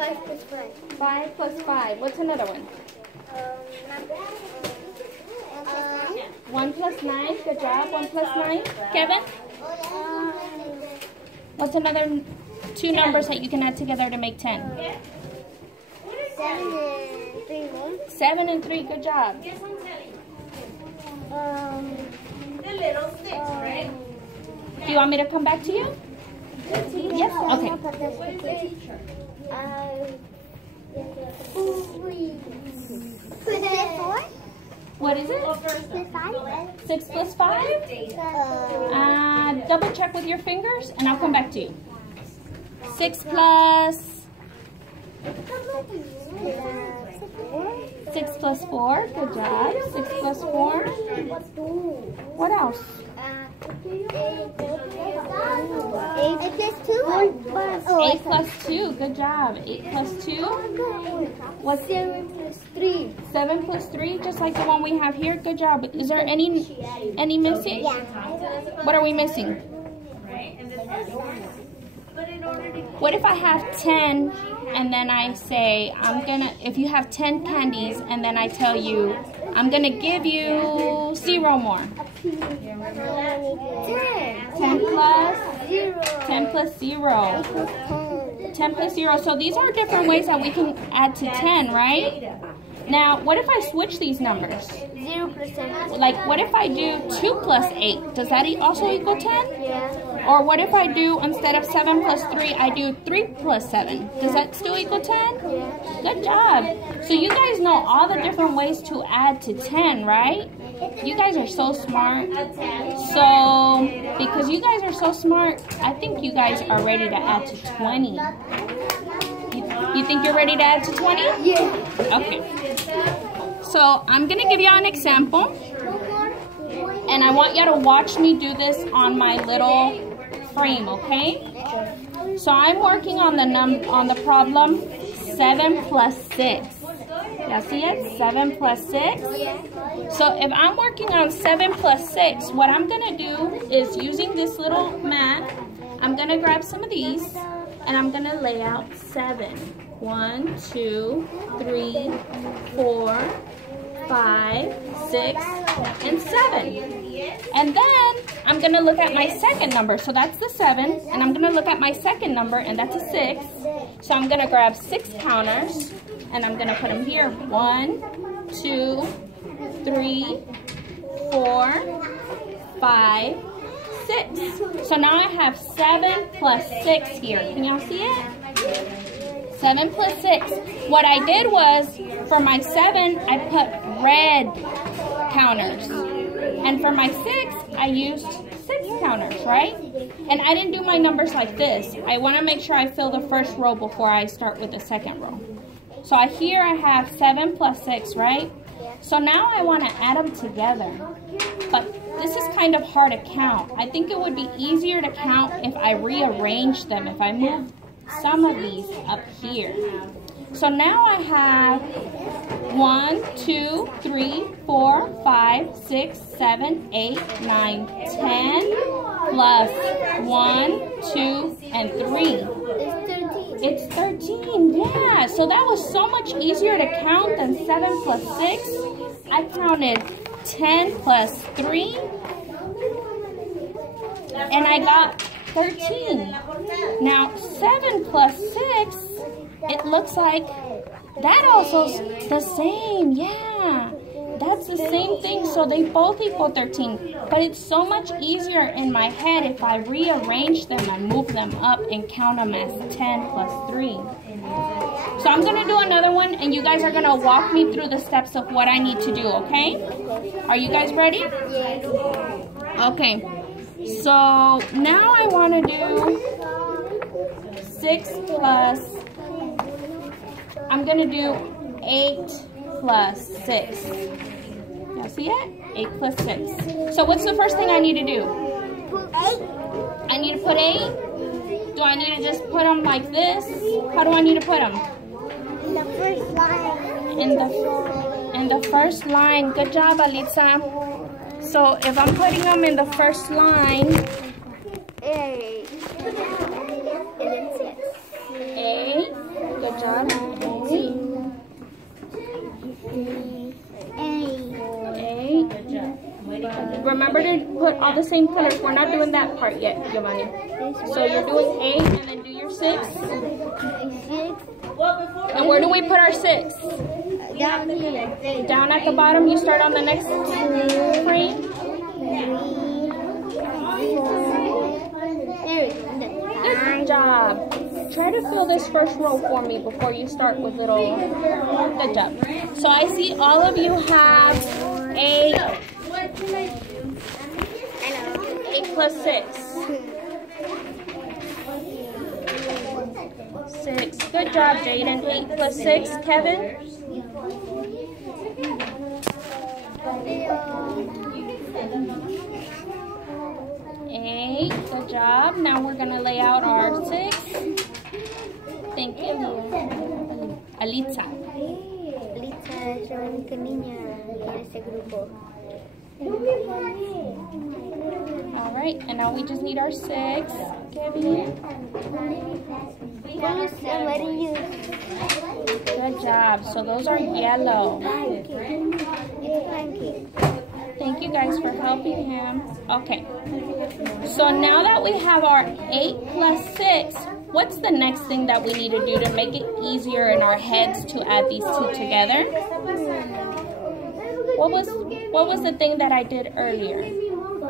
5 plus 5. 5 plus 5. What's another one? 1 plus 9. Good job. 1 plus 9. Kevin? What's another two numbers that you can add together to make 10? 7 and 3 more. 7 and 3. Good job. The little sticks, right? Do you want me to come back to you? Yes? Okay. What is it? 6 plus 5? Double check with your fingers and I'll come back to you. 6 plus 6 plus 4. Good job. 6 plus 4. What else? 8 plus 2. 8 plus 2. Good job. 8 plus 2. What's 7 plus 3. 7 plus 3? Just like the one we have here. Good job. Is there any missing? Yeah. What are we missing? What if I have 10 and then I say, if you have 10 candies and then I tell you, I'm going to give you 0 more. 10 plus 0. 10 plus 0. 10 plus 0. So these are different ways that we can add to 10, right? Now, what if I switch these numbers? 0 plus 7. Like, what if I do 2 plus 8? Does that also equal 10? Yeah. Or what if I do, instead of 7 plus 3, I do 3 plus 7? Does that still equal 10? Yeah. Good job. So you guys know all the different ways to add to 10, right? You guys are so smart. So, because you guys are so smart, I think you guys are ready to add to 20. You think you're ready to add to 20? Yeah. Okay. So, I'm going to give you an example. And I want you to watch me do this on my little frame, okay? So I'm working on the problem 7 plus 6. Y'all see it? 7 plus 6. So if I'm working on 7 plus 6, what I'm gonna do is, using this little mat, I'm gonna grab some of these and I'm gonna lay out 7. 1, 2, 3, 4, 5, 6, and 7. And then I'm going to look at my second number. So that's the 7. And I'm going to look at my second number, and that's a 6. So I'm going to grab 6 counters, and I'm going to put them here. 1, 2, 3, 4, 5, 6. So now I have 7 plus 6 here. Can y'all see it? 7 plus 6. What I did was, for my 7, I put red counters. And for my 6, I used 6 counters, right? And I didn't do my numbers like this. I want to make sure I fill the first row before I start with the second row. So here I have 7 plus 6, right? So now I want to add them together. But this is kind of hard to count. I think it would be easier to count if I rearrange them, if I move some of these up here. So now I have 1, 2, 3, 4, 5, 6, 7, 8, 9, 10, plus 1, 2, and 3. It's 13, yeah. So that was so much easier to count than 7 plus 6. I counted 10 plus 3, and I got 13. Now, 7 plus 6, it looks like that also's the same, yeah. That's the same thing, so they both equal 13. But it's so much easier in my head if I rearrange them and move them up and count them as 10 plus 3. So I'm going to do another one, and you guys are going to walk me through the steps of what I need to do, okay? Are you guys ready? Okay. So now I want to do 6 plus, I'm going to do 8 plus 6. Y'all see it? 8 plus 6. So what's the first thing I need to do? Put 8. I need to put 8? Do I need to just put them like this? How do I need to put them? In the first line. In the first line. Good job, Alitza. So if I'm putting them in the first line, 8. And then 6. 8. Good job. 8. Remember to put all the same colors. We're not doing that part yet, Giovanni. So you're doing 8 and then do your 6. And where do we put our 6? Down here. Down at the bottom. You start on the next frame. Good job. Try to fill this first row for me before you start with little. Good job. So I see all of you have 8. 8 plus 6. 6. Good job, Jaden. 8 plus 6. Kevin? 8. Good job. Now we're going to lay out our 6. Thank you. Alitza. Alitza es la única niña en este grupo. All right, and now we just need our 6. Kevin. ¿Cuál es amarillo? Good job. So those are yellow. It's pancake. Thank you guys for helping him. Okay. So now that we have our 8 plus 6, what's the next thing that we need to do to make it easier in our heads to add these two together? What was the thing that I did earlier?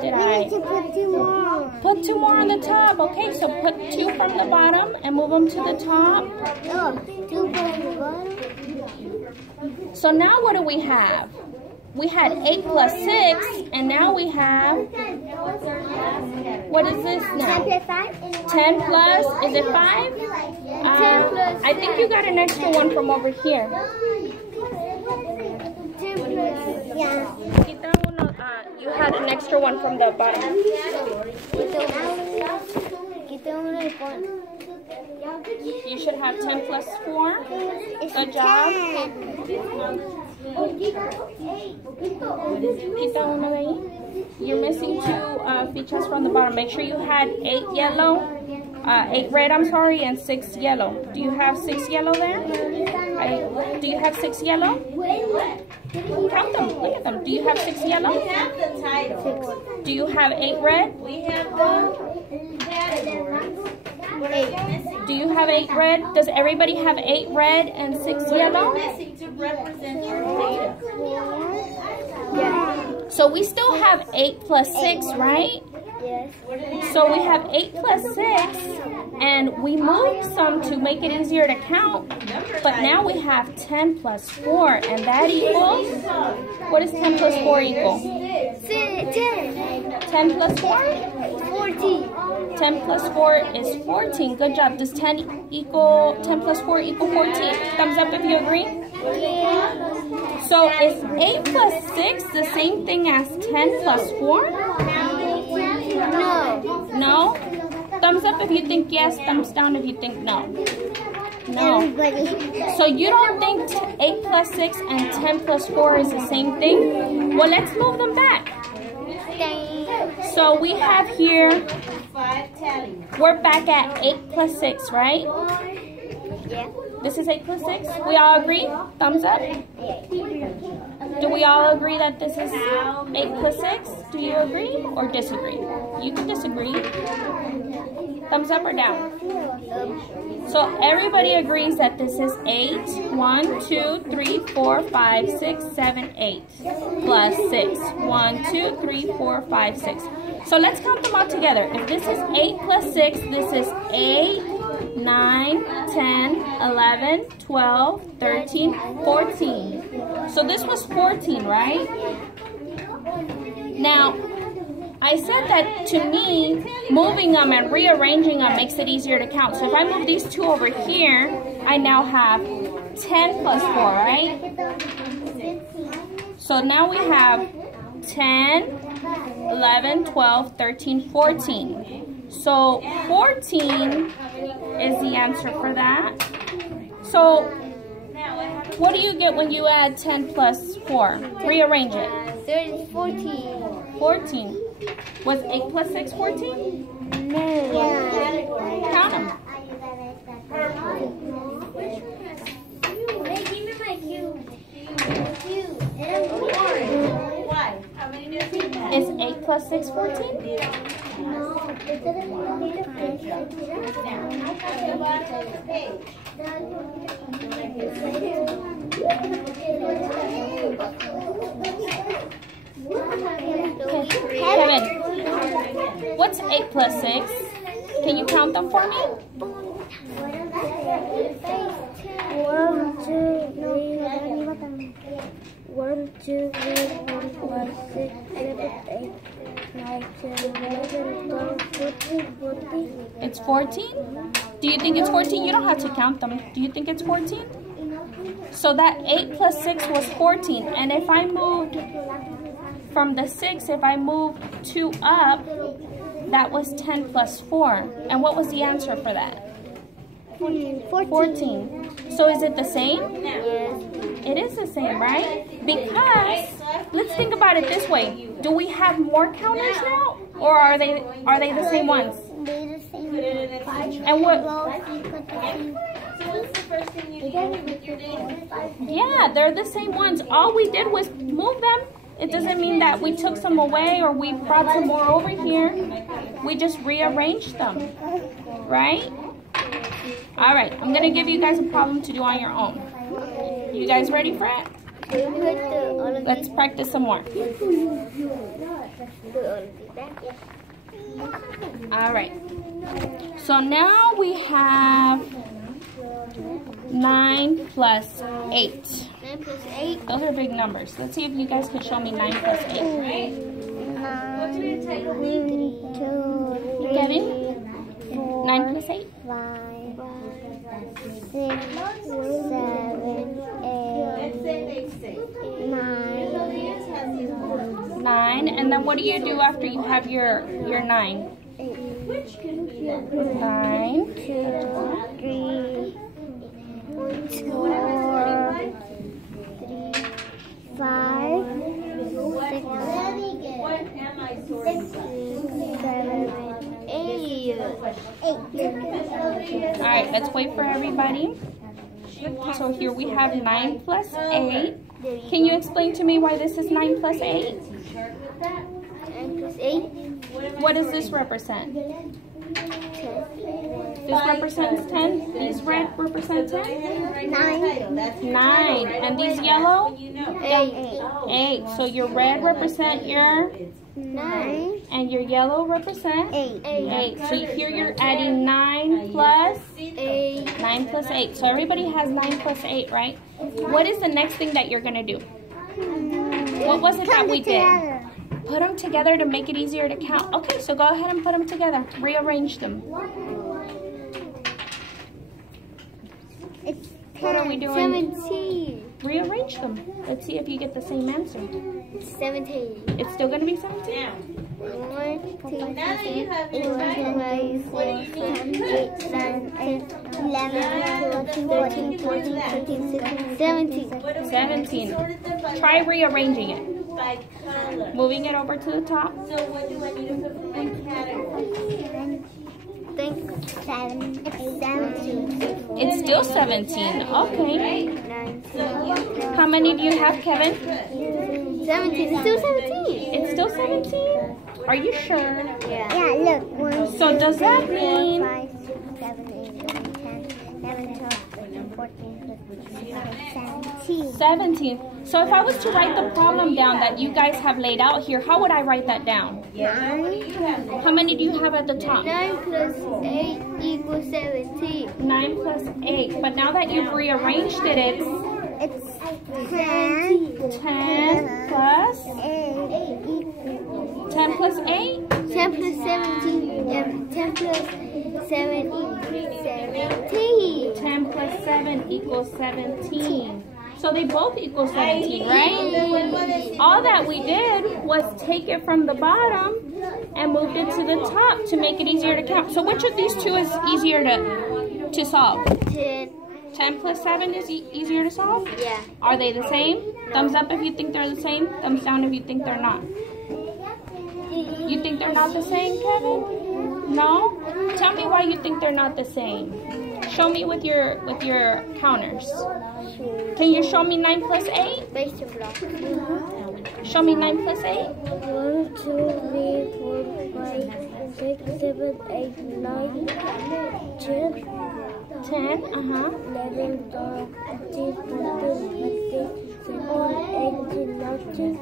Did I Put 2 more. put 2 more on the top? Okay, so put 2 from the bottom and move them to the top. Oh, 2 from the bottom. So now what do we have? We had 8 plus 6, and now we have, what is this now? 10 plus 5? 10 plus, is it 5? 10 plus I think you got an extra one from over here. 10 plus, yeah. Quita uno, you had an extra one from the bottom. Quita uno y pon. You should have 10 plus 4. It's Good job. 10. Quita uno de ahí. You're missing 2 fichas from the bottom. Make sure you had 8 yellow, 8 red, I'm sorry, and 6 yellow. Do you have 6 yellow there? Do you have 6 yellow? Count them. Look at them. Do you have 6 yellow? We have the title. Do you have 8 red? We have the category. Do you have 8 red? Does everybody have 8 red and 6 yellow? Missing to represent your data. Yeah. So we still have 8 plus 6, right? Yes. So we have 8 plus 6, and we moved some to make it easier to count, but now we have 10 plus 4, and that equals, what does 10 plus 4 equal? 10. 10 plus 4? 14. 10 plus 4 is 14. Good job. Does 10 plus 4 equal 14? Thumbs up if you agree. So is 8 plus 6 the same thing as 10 plus 4? No. No? Thumbs up if you think yes, thumbs down if you think no. No. Everybody. So you don't think 8 plus 6 and 10 plus 4 is the same thing? Well, let's move them back. So we have here, 5 tally. we're back at 8 plus 6, right? Yeah. This is 8 plus 6? We all agree? Thumbs up? Do we all agree that this is 8 plus 6? Do you agree or disagree? You can disagree. Thumbs up or down? So everybody agrees that this is 8. 1, 2, 3, 4, 5, 6, 7, 8. Plus 6. 1, 2, 3, 4, 5, 6. So let's count them all together. If this is 8 plus 6, this is 8, 9, 10, 11, 12, 13, 14. So this was 14, right? Now, I said that to me, moving them and rearranging them makes it easier to count. So if I move these 2 over here, I now have 10 plus 4, right? So now we have 10, 11, 12, 13, 14. So 14 is the answer for that. So what do you get when you add 10 plus 4? Rearrange it. 14. 14. Was 8 plus 6 14? No. Yeah. Count them. plus 6, 14? No, it doesn't need a page. Kevin, what's 8 plus 6? Can you count them for me? 1, 2, 3, 1, 2, 3, 4, 5, 6, 7, 8, 9, 10, 11, 12, 14, 14. It's 14? Do you think it's 14? You don't have to count them. Do you think it's 14? So that 8 plus 6 was 14. And if I moved from the 6, if I moved 2 up, that was 10 plus 4. And what was the answer for that? 14. So is it the same? Yes. It is the same, right? Because, let's think about it this way. Do we have more counters now? Or are they the same ones? They're the same. And what? So what's the first thing you do with your data? Yeah, they're the same ones. All we did was move them. It doesn't mean that we took some away or we brought some more over here. We just rearranged them, right? All right, I'm going to give you guys a problem to do on your own. You guys ready for it? Let's practice some more. All right. So now we have 9 plus 8. 9 plus 8. Those are big numbers. Let's see if you guys could show me 9 plus 8. 9, 3, 2, Kevin? 4, 9 plus 8? 5, 6, 7, 8, 9. 9. And then what do you do after you have your 9? 9. 2, 3, 4, 5, 6, What am I sorting? 7, 8. All right, let's wait for everybody. So here we have 9 plus 8. Can you explain to me why this is 9 plus 8? 9 plus 8. What does this represent? 10. This represents 10. These red represent 10? 9. 9. And these yellow? 8. 8. So your red represent your, 9. and your yellow represent? 8. 8. So here you're adding 9 plus 8. 9 plus 8. So everybody has 9 plus 8, right? What is the next thing that you're going to do? What was it that we did? Put them together to make it easier to count. Okay, so go ahead and put them together. Rearrange them. It's 10. What are we doing? 17. Rearrange them. Let's see if you get the same answer. 17. It's still going to be 17? Now, 1, 2, 3, now that you have 4, your right, 5, 6, 7, 8, 9, 10, 11, 12, 13, 14, 15, 16, 17. 17. Try rearranging it. by color. Moving it over to the top. So what do I need to put for my category? Think 7. It's 17. It's still 17. Okay. 9. How many do you have, Kevin? 17. It's still 17. It's still 17? Are you sure? Yeah, look. 1, So does that 4, mean 5, 6, 7, 8, 9, 10, 11, 12, 13, 14, 15, 16, 17. 17? So if I was to write the problem down that you guys have laid out here, how would I write that down? 9. How many do you have at the top? 9 plus 8 equals 17. 9 plus 8. But now that you've rearranged it, it's It's 10. 10 plus 10 plus 8? 10 plus 17. 10 plus 7 equals 17. 10 plus 7 equals 17. So they both equal 17, right? All that we did was take it from the bottom and moved it to the top to make it easier to count. So which of these two is easier to solve? 10. 10 plus 7 is easier to solve? Yeah. Are they the same? Thumbs up if you think they're the same. Thumbs down if you think they're not. You think they're not the same, Kevin? No? Tell me why you think they're not the same. Show me with your counters. Can you show me 9 plus 8? Basic block. Show me 9 plus 8. 1, 2, 3, 4, 5, 6, 7, 8, 9, 10, 10. 11, 12, 13, 14, 15,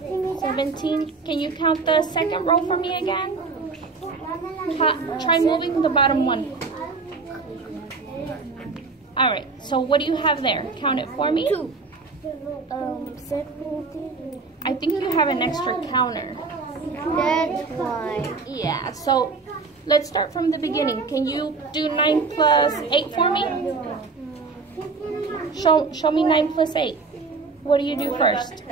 16, 17. Can you count the second row for me again? Try moving the bottom one. All right, so what do you have there? Count it for me. 2. 17. I think you have an extra counter. That's why. Yeah, so let's start from the beginning. Can you do 9 plus 8 for me? Show me 9 plus 8. What do you do first?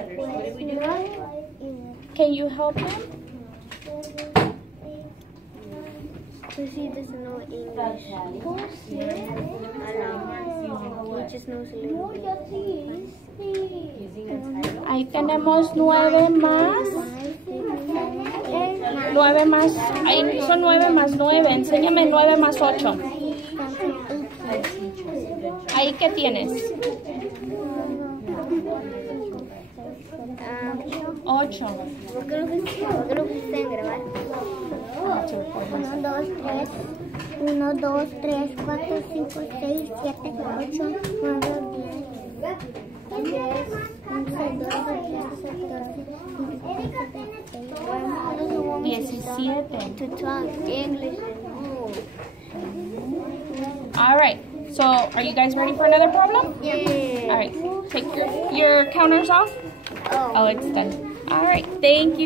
Can you help him? He doesn't know English. He just knows a little bit. Ahí tenemos 9 más. 9 más. Ahí son 9 más 9. Enséñame 9 más 8. Ahí, ¿qué tienes? 8. ¿Por qué no pusiste en grabar? 1, 2, 3, 4, 5, 6, 7, 8, 9, 10, 11, 12, 13, 17. to talk English. All right. So, are you guys ready for another problem? Yeah. All right. Take your counters off. Oh, it's done. All right. Thank you.